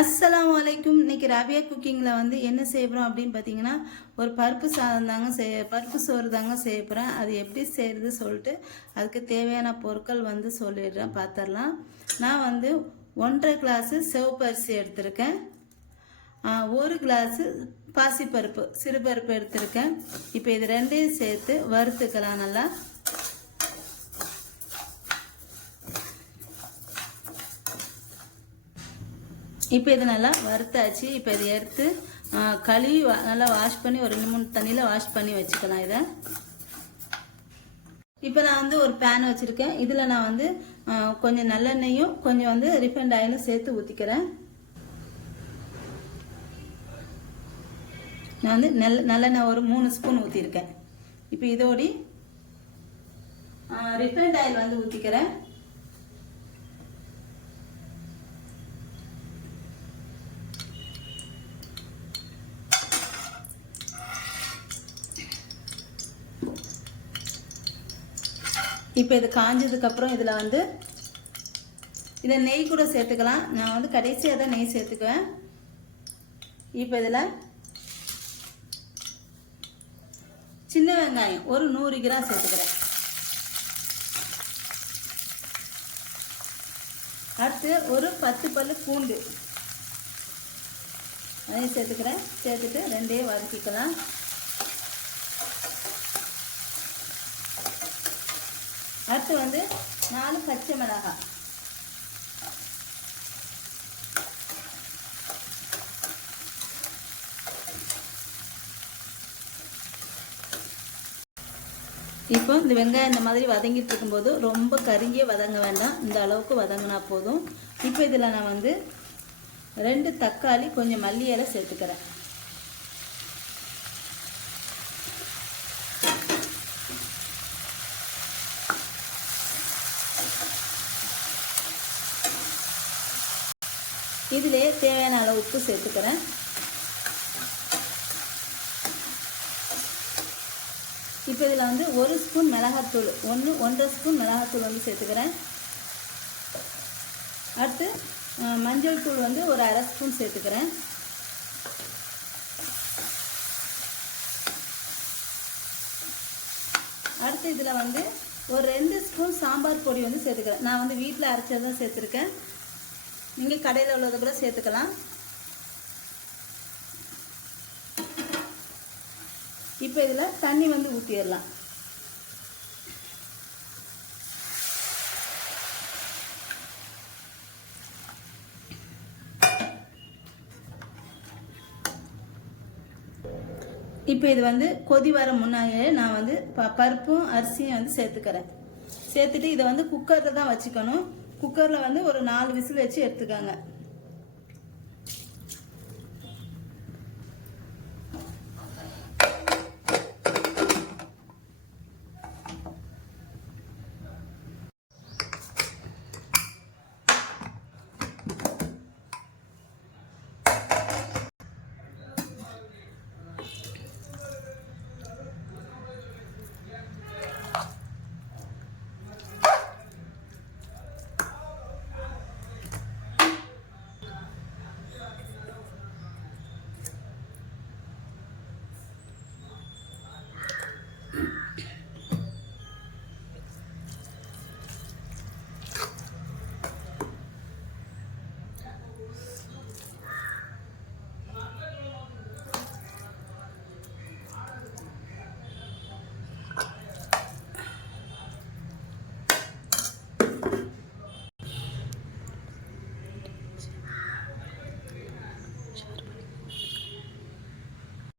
அஸ்ஸலாமு அலைக்கும். இன்னைக்கு ராபியா குக்கிங்கில் வந்து என்ன செய்ய போகிறோம் அப்படின்னு பார்த்தீங்கன்னா, ஒரு பருப்பு சாதம் தாங்க பருப்பு சோறு தாங்க செய்ய போகிறேன். அது எப்படி செய்கிறது சொல்லிட்டு அதுக்கு தேவையான பொருட்கள் வந்து சொல்லிடுறேன், பார்த்துடலாம். நான் வந்து 1.5 கிளாஸு சிவப்பு அரிசி எடுத்திருக்கேன். 1 கிளாஸு பாசிப்பருப்பு சிறுபருப்பு எடுத்திருக்கேன். இப்போ இது ரெண்டையும் சேர்த்து வறுத்துக்கலாம் நல்லா. இப்போ இது நல்லா வறுத்தாச்சு. இப்போ இதை எடுத்து கழுவி நல்லா வாஷ் பண்ணி ஒரு 2-3 தண்ணியில் வாஷ் பண்ணி வச்சுக்கலாம் இதை. இப்போ நான் வந்து ஒரு பேன் வச்சுருக்கேன். இதில் நான் வந்து கொஞ்சம் நல்லெண்ணெயும் கொஞ்சம் வந்து ரிஃபைண்ட் ஆயிலும் சேர்த்து ஊற்றிக்கிறேன். நான் வந்து நல்லெண்ணெய் ஒரு 3 ஸ்பூன் ஊற்றிருக்கேன். இப்போ இதோடி ரிஃபைண்ட் ஆயில் வந்து ஊற்றிக்கிறேன். இப்போ இது காஞ்சதுக்கப்புறம் இதில் வந்து இதை நெய் கூட சேர்த்துக்கலாம். நான் வந்து கடைசியாக தான் நெய் சேர்த்துக்குவேன். இப்போ இதில் சின்ன வெங்காயம் ஒரு 100 கிராம் சேர்த்துக்கிறேன். அடுத்து ஒரு 10 பல்லு பூண்டு அதையும் சேர்த்துக்கிறேன். சேர்த்துட்டு ரெண்டையும் வதக்கிக்கலாம். அடுத்து வந்து 4 பச்சை மிளகாய், இப்போ இந்த வெங்காயம் இந்த மாதிரி வதங்கிட்டு இருக்கும்போது ரொம்ப கருகிய வதங்க வேண்டாம், இந்த அளவுக்கு வதங்கினா போதும். இப்போ இதில் நான் வந்து 2 தக்காளி கொஞ்சம் மல்லி இலை சேர்த்துக்கிறேன். இதிலே தேவையான அளவு உப்பு சேர்த்துக்கிறேன். இப்போ இதில் வந்து 1 ஸ்பூன் மிளகாத்தூள் 1.5 ஸ்பூன் மிளகாத்தூள் வந்து சேர்த்துக்கிறேன். அடுத்து மஞ்சள் தூள் வந்து ஒரு 1/2 ஸ்பூன் சேர்த்துக்கிறேன். அடுத்து இதில் வந்து ஒரு 2 ஸ்பூன் சாம்பார் பொடி வந்து சேர்த்துக்கிறேன். நான் வந்து வீட்டில் அரைச்சது தான் சேர்த்துருக்கேன். நீங்கள் கடையில் உள்ளதை கூட சேர்த்துக்கலாம். இப்போ இதில் தண்ணி வந்து ஊற்றிடலாம். இப்போ இது வந்து கொதி வர முன்னாடியே நான் வந்து பருப்பும் அரிசியும் வந்து சேர்த்துக்கிறேன். சேர்த்துட்டு இதை வந்து குக்கரில் தான் வச்சுக்கணும். குக்கரில் வந்து ஒரு 4 விசில் வச்சு எடுத்துக்கோங்க.